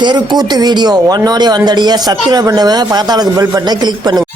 தெருக்கூத்து video. ஒன்னோடய வந்தடிய subscribe பண்ணுவேன் பக்கத்தாளுக்கு bell பட்டனை கிளிக் பண்ணுங்க.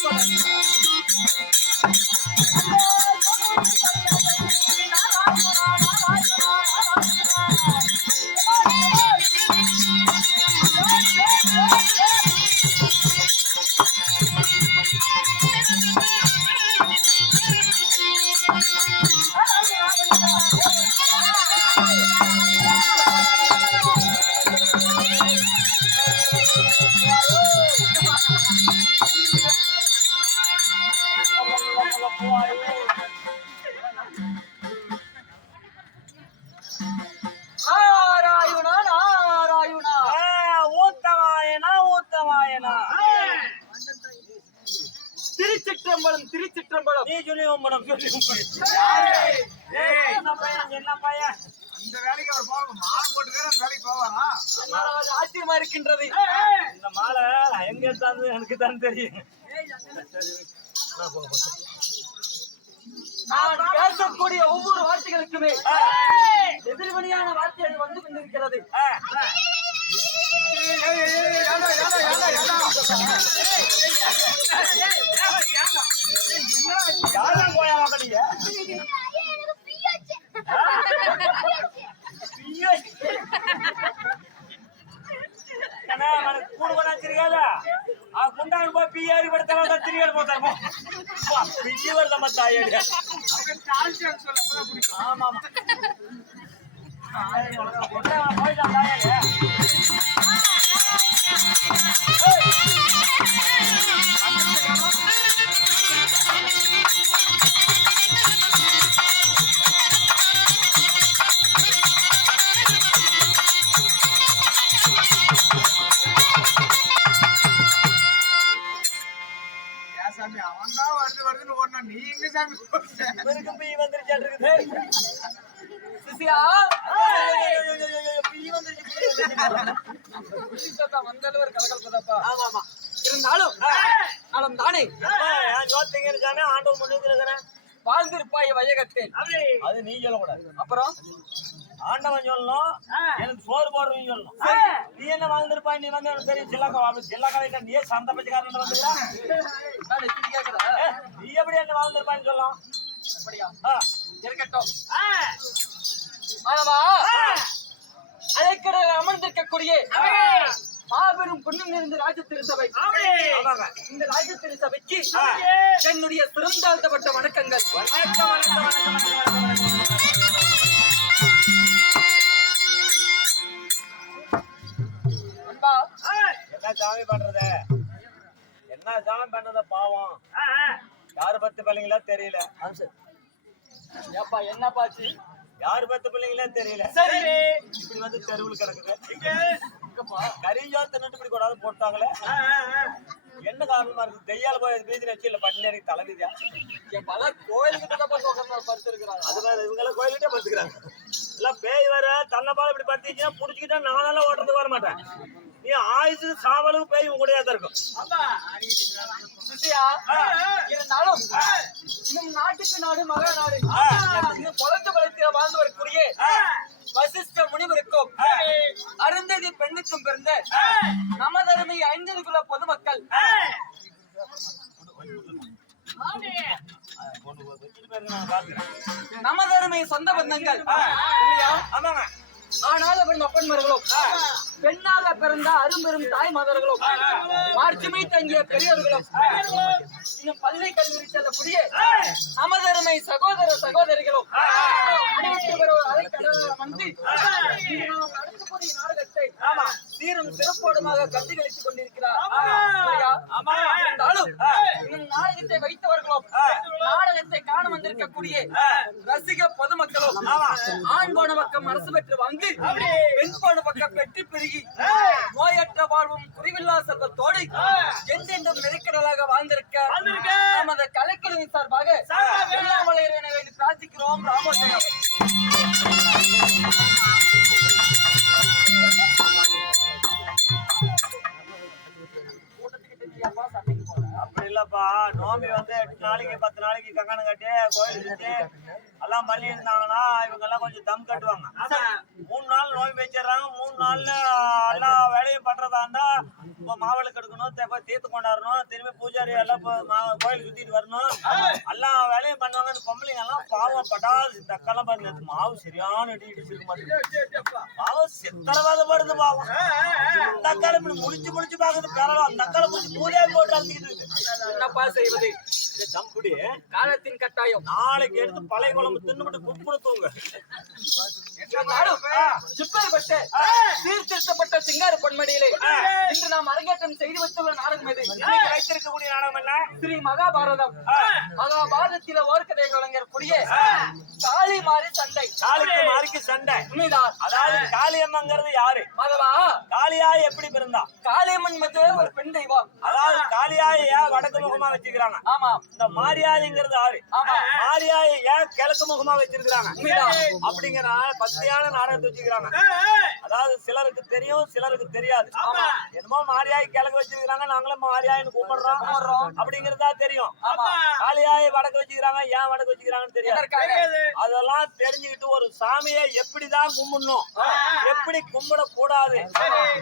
நாராயணா திருச்சிற்றம்பலம் திருச்சிற்றம்பலம். நீ சொல்லி உம்படம் சொல்லி இந்த வேலைக்கு அவர் போக மாலை போட்டுக்கிற வேலைக்கு போவாரா? என்னால் அது ஆச்சரியமா இருக்கின்றது. இந்த மாலை எங்க எடுத்தாந்து எனக்கு தான் தெரியும். நான் பேசக்கூடிய ஒவ்வொரு வார்த்தைகளுக்குமே எதிர்மணியான வார்த்தைகள் வந்து கொண்டிருக்கிறது. ಬಂದಾಳು ಬಾ ಪಿ ಯಾರಿ ಬರ್ತಾರ ಅಂತ ತಿರುಗಾಡ್ போತಾர் போ தாயே வந்த அளவு கலகலப்பதாப்பா. ஆமா ஆமா. இருந்தாலும் நலம் தானே. சொன்னா ஆண்டவன் முன்னுக்கு இருக்கிறேன். வாழ்ந்திருப்பாய் வையகத்தில். அது நீ சொல்லக்கூடாது. அப்புறம்? ஆண்டவன் சொல்லணும் எனக்கு சோறு போடுறவங்க சொல்லணும். நீ என்ன வாழ்ந்திருப்பாய் நீ வந்து எனக்கு தெரியும். ஜில்லா கவா ஜில்லா கலைஞர் நீயே சந்த பச்சைக்காரன் வந்துடா நீ எப்படி என்ன வாழ்ந்திருப்பான்னு சொல்லலாம் அப்படியா. இருக்கட்டும். ஆமா அமர்ந்திருக்கக்கூடிய மாபெரும் புண்ணியம் நிறைந்த ராஜ திருசபை. இந்த ராஜ திருசபைக்கு என்னுடைய சிறந்தாழ்த்தப்பட்ட வணக்கங்கள். வணக்கம் வணக்கம் வணக்கம் வணக்கம் வணக்கம். அன்பா என்ன சாமி பண்றது? என்ன சாமி பண்றது பாவம்? யாரு பத்து பிள்ளைங்களா தெரியல. ஏப்பா என்ன பாச்சு யாரு பெத்த பிள்ளைங்களே தெரியல. சரி. இப்படி வந்து தெருவில் கிடக்குது. கரிஞ்சோ தின்னுட்டு இப்படி கூடாது போட்டாங்களே. என்ன காரணமா இருக்கு? தெய்யால போய் பீதியில் வச்சு இல்ல பட்டினரி தலைவிதியா இங்க பல கோயிலுக்கு தான் படுத்திருக்கிறாங்க. அது மாதிரி இவங்க எல்லாம் கோயிலுக்கே படுத்துக்கிறாங்க எல்லாம் பேய் வர தன்னை பால் இப்படி படுத்திச்சுன்னா புடிச்சுக்கிட்டா நானெல்லாம் ஓட்டுறதுக்கு வர மாட்டேன். நீ ஆயுசு சாவலும் பேய் உங்க கூடயே தான் இருக்கும். இருந்தாலும் நாட்டுக்கு நாடு மகா நாடு. குழந்தை பலத்தில வாழ்ந்து வரக்கூடிய வசிஷ்ட முனிவருக்கும் அருந்ததி பெண்ணுக்கும் பிறந்த நமதருமை ஐந்ததுக்குள்ள பொதுமக்கள். நமதருமை சொந்த பந்தங்கள்? ஆமாங்க. ஆனால் அவன் அப்பன்மார்களும் பெண்ணாக பிறந்த அரும்பெரும் தாய் மாதர்களும் மார்ச்சுமை தங்கிய பெரியவர்களும் இன்னும் பள்ளி கல்லூரி செல்லக்கூடிய அமதருமை சகோதர சகோதரிகளும் அனைத்து பேர் வந்து நடத்தக்கூடிய நாடகத்தை சீரும் சிறப்போடுமாக கண்டுகளித்துக் கொண்டிருக்கிறார் இன்னும் நாடகத்தை வைத்தவர்களும் நாடகத்தை காண வந்திருக்கக்கூடிய ரசிக பொதுமக்களும் ஆண் போன பக்கம் அரசு பெற்று வந்து பெண் போன பக்கம் பெற்று பெருகி நோயற்ற வாழ்வும் குறைவில்லா செல்வத்தோடு எந்தென்றும் நெருக்கடலாக வாழ்ந்திருக்க நமது கலைக்குழுவின் சார்பாக எல்லாம் வளையறனை வேண்டி பிரார்த்திக்கிறோம். ராமோஜயம் எல்லாம் மல்லி இருந்தாங்கன்னா இவங்க எல்லாம் கொஞ்சம் தம் கட்டுவாங்க. மூணு நாள் நோம்பி வச்சிடுறாங்க மூணு நாள்ல எல்லா வேலையும் பண்றதா இருந்தா இப்போ மாவிளக்கு எடுக்கணும் தீர்த்து கொண்டாடணும் திரும்பி பூஜாரி எல்லாம் இப்போ மா- கோயில் சுத்திட்டு வரணும். எல்லா வேலையும் பண்ணுவாங்க. இந்த பொம்பளைங்க எல்லாம் பாவம் படாது. தக்கெல்லாம் நேத்து மாவு சரியான இடி இடிச்சிருக்க மாட்டேங்குது பாவம் சித்திரவதப்படுது பாவம். தக்காளி இப்படி முடிச்சு பாக்குறது பரவாயில்ல. தக்காளி முடிச்சு பூஜை போட்டு அழுத்திக்கிட்டு என்னப்பா செய்வது? தம்புடி காலத்தின் கட்டாயம். நாளைக்கு எடுத்து பழைய குழம்பு தின்னுபிட்டு குப்புனு தூங்க. இருந்தாலும் சிப்பைப்பட்ட சீர்திருத்தப்பட்ட சிங்கார பொன்மடியிலே இன்று நாம் அரங்கேற்றம் செய்து வைத்துள்ள நாடகம் இது வைத்திருக்கக்கூடிய நாடகம் என்ன ஸ்ரீ மகாபாரதம். மகாபாரதத்தில ஓர்கதை கலைஞர் காளி மாறி சண்டை. காளிக்கு மாறிக்கு சண்டை. உண்மைதான். அதாவது காளியம்மங்கிறது யாரு? மகவா காளியாய் எப்படி பிறந்தா? காளியம்மன் மது ஒரு பெண் தெய்வம். அதாவது காளியாய் ஏன் வடக்கு முகமா வச்சிருக்காங்க ஆமா. இந்த மாரியாய்ங்கிறது யாரு? ஆமா. மாரியாய் ஏன் கிழக்கு முகமா வச்சிருக்காங்க. அப்படிங்கிற பக்தியான நாடகத்தை வச்சுக்கிறாங்க அதாவது சிலருக்கு தெரியும் சிலருக்கு தெரியாது. என்னமோ மாரியாய் கிழக்கு வச்சிருக்காங்க நாங்களும் மாரியாயின்னு கும்பிடுறோம். அப்படிங்கறதா தெரியும். காளியாய் வடக்கு வச்சுக்கிறாங்க ஏன் வடக்கு வச்சுக்கிறாங்கன்னு தெரியாது? அதெல்லாம் தெரிஞ்சுக்கிட்டு ஒரு சாமியை எப்படிதான் கும்பிடணும்? எப்படி கும்பிட கூடாது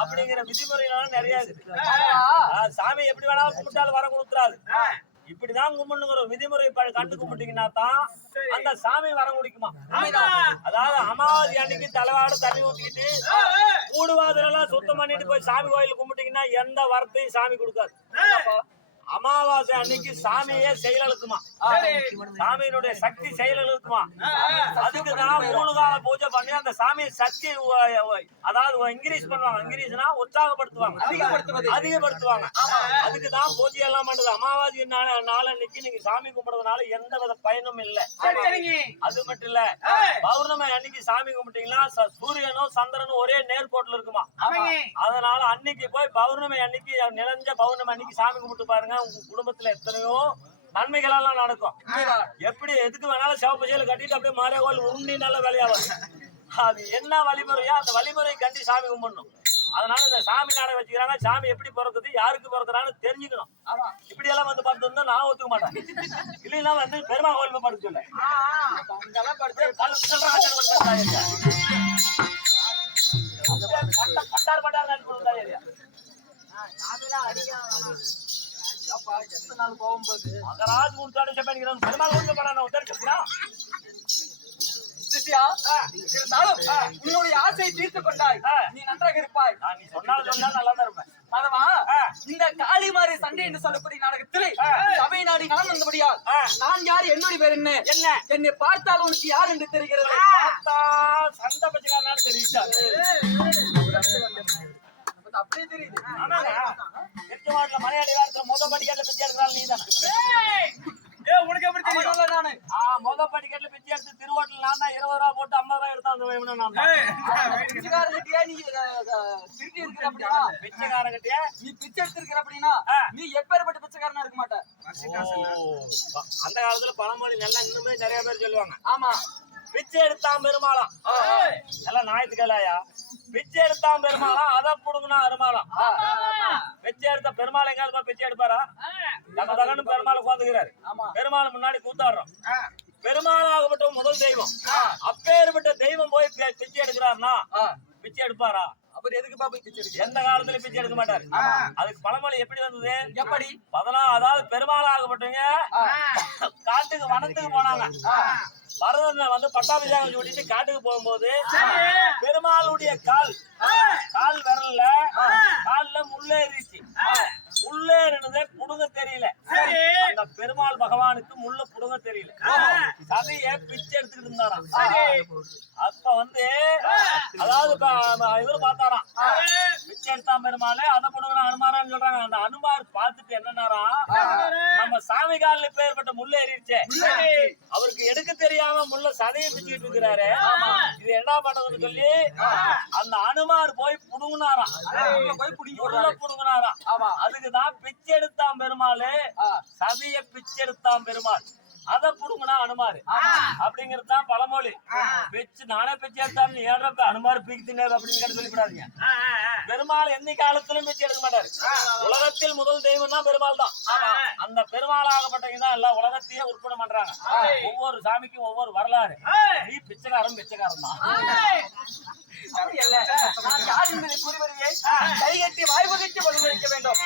அப்படிங்கிற விதிமுறைகள் நிறைய ஆஹ் சாமி எப்படி வேணாலும் கும்பிட்டாலும் வர கொடுத்துறாது இப்படிதான் கும்பிடணுங்கிற விதிமுறை கண்டு கும்பிட்டீங்கன்னா தான் அந்த சாமி வர முடிக்குமா? அதாவது அமாவாசை அன்னைக்கு தலைவாட தண்ணி ஊத்திக்கிட்டு கூடுவாதிரெல்லாம் சுத்தம் பண்ணிட்டு போய் சாமி கோயில் கும்பிட்டீங்கன்னா எந்த வரத்தையும் சாமி கொடுக்காது. அமாவாசை அன்னைக்கு சாமியே செயலழுக்குமா சாமியினுடைய சக்தி செயலழுக்குமா அதுக்கு தான் மூணு கால பூஜை பண்ணி அந்த சாமியை சக்தி அதாவது இன்க்ரீஸ் பண்ணுவாங்க. இன்க்ரீஸ்னா உற்சாகப்படுத்துவாங்க. அதிகப்படுத்துவாங்க. அதுக்கு தான் பூஜை எல்லாம் பண்றது. அமாவாசை நாள் நாள் அன்னைக்கு நீங்க சாமி கும்பிடுறதுனால எந்த வித பயனும் இல்ல. அது மட்டும் இல்ல. பௌர்ணமி அன்னைக்கு சாமி கும்பிட்டீங்கன்னா சூரியனும் சந்திரனும் ஒரே நேர்கோட்டில் இருக்குமா? அதனால அன்னைக்கு போய் பௌர்ணமி அன்னைக்கு நிலஞ்ச பௌர்ணமி அன்னைக்கு சாமி கும்பிட்டு பாருங்க. உங்க குடும்பத்துல எத்தனையோ நன்மைகள் எல்லாம் நடக்கும். எப்படி எதுக்கு வேணாலும் சிவப்பு சேலை கட்டிட்டு அப்படியே மாறிய கோயில் உண்டினால வேலையாகும் அது என்ன வழிமுறையோ அந்த வழிமுறை கண்டி சாமி கும்பிடணும். அதனால இந்த சாமி நாடகம் வச்சுக்கிறாங்க. சாமி எப்படி பிறக்குது யாருக்கு பிறக்குறான்னு தெரிஞ்சுக்கணும். இப்படி எல்லாம் வந்து பார்த்து நான் ஒத்துக்க மாட்டேன். இல்லைன்னா வந்து பெருமா கோயில் படுக்க சொல்ல. அங்கெல்லாம் படுத்து தாயா. பட்டார் பட்டார் நாட்டு கொடுத்தா போகும்போது. மகராஜ் கொடுத்தாடு செப்பனிக்கிறான் பெருமாள் கொடுக்க போறான் தெரிஞ்சுக்கிறா சிசியா இருந்தாலும் உன்னுடைய ஆசையை தீர்த்து கொண்டாய். நீ நன்றாக இருப்பாய். நீ சொன்னாலும் சொன்னா நல்லா தான் இருப்பேன். மதவா இந்த காளிமாரி சண்டை என்று சொல்லக்கூடிய நாடகத்தில் சபை நாடி நலம் வந்தபடியால் நான் யார்? என்னுடைய பேர் என்ன? என்ன? என்னை பார்த்தால் உனக்கு யார் என்று தெரிகிறது? சண்டை பச்சுக்காரனாரு தெரிவிச்சாரு அப்படியே தெரியுது. ஆமாங்க எட்டு மாட்டுல மலையாடி வாரத்துல முத படிக்கட்டுல பிச்சை எடுக்கிறாள் நீ தானே அவனால நானு. ஆ முத படிக்கட்டுல பிச்சை எடுத்து திருவோட்டில் நான் தான் இருபது ரூபா போட்டு கட்டியா? நீ அஹ், அஹ், திருடி இருக்கிற அப்படின்னா? பிச்சைக்காரங்கிட்டயே நீ பிச்சை எடுத்திருக்கிற அப்படின்னா. நீ எப்பேற்பட்ட பிச்சைக்காரனா இருக்க மாட்ட. ஓ, அந்த காலத்துல பழமொழி நல்லா இன்னுமே நிறைய பேர் சொல்லுவாங்க. ஆமா. பிச்சை எடுத்தான் பெருமாளாம் எல்லாம் ஞாயிற்றுக்கிழமையா? பிச்சை எடுத்தான் பெருமாளாம் அதை புடுங்கினா அருமாளாம் பிச்சை எடுத்த பெருமாள் எங்காவது பிச்சை எடுப்பாரா? தக தகன்னு பெருமாள் உட்காந்துக்கிறாரு. பெருமாள் முன்னாடி கூத்தாடுறோம். பெருமாளாகப்பட்ட முதல் தெய்வம். அப்பேற்பட்ட தெய்வம் போய் பிச்சை எடுக்கிறாருன்னா. பிச்சை எடுப்பாரா? அப்புறம் எதுக்கு பாப்பா பிச்சை எடுக்க எந்த காலத்துல பிச்சை எடுக்க மாட்டாரு. அதுக்கு பழமொழி எப்படி வந்தது? எப்படி? பதினா அதாவது பெருமாளாகப்பட்டவங்க காட்டுக்கு வனத்துக்கு போனாங்க. பரதனை வந்து பட்டாபிஷேகம் சூட்டிட்டு காட்டுக்கு போகும்போது பெருமாளுடைய கால். கால் விரல்ல. கால்ல முள்ளேறிச்சு முள்ளேறினதே புடுங்க தெரியல. அந்த பெருமாள் பகவானுக்கு முள்ள புடுங்க தெரியல. சதைய பிச்சை எடுத்துக்கிட்டு இருந்தாராம். அப்ப வந்து அதாவது இவரு பார்த்தாராம். பிச்சை எடுத்தான் பெருமாளே அதை புடுங்கின அனுமாரான்னு சொல்றாங்க. அந்த அனுமார் பார்த்துட்டு என்னன்னாரா நம்ம சாமி காலில் பேர்பட்ட முள்ள ஏறிடுச்சே. அவருக்கு எடுக்க தெரியாம முள்ள சதையை பிச்சுக்கிட்டு இருக்கிறாரு. இது என்ன பண்றதுன்னு சொல்லி அந்த அனுமார் போய் புடுங்கினாராம். போய் முள்ள. புடுங்கினாராம். ஆமா. அதுக்குதான் பிச்சை எடுத்தான் பெருமாளு. சதைய பிச்சை எடுத்தான் பெருமாள் அத புடுங்கினா அனுமாரு. அப்படிங்கிறது தான் பழமொழி. பிச்சு நானே பிச்சை எடுத்தான் ஏறப்ப அனுமார் பீக்கு தின்னாரு அப்படின்னு சொல்லிவிடாதீங்க. பெருமாள் எந்த காலத்திலும் பிச்சை எடுக்க மாட்டாரு. உலகத்தில் முதல் தெய்வம் தான் பெருமாள் தான். அந்த பெருமாளாகப்பட்டவங்க தான் எல்லா உலகத்தையே உற்பத்தி பண்றாங்க. ஒவ்வொரு சாமிக்கும் ஒவ்வொரு வரலாறு. நீ பிச்சைக்காரன் பிச்சைக்காரன் தான். வருவேன்? கைகட்டி வாய்வகைக்கு பதிலளிக்க வேண்டும்.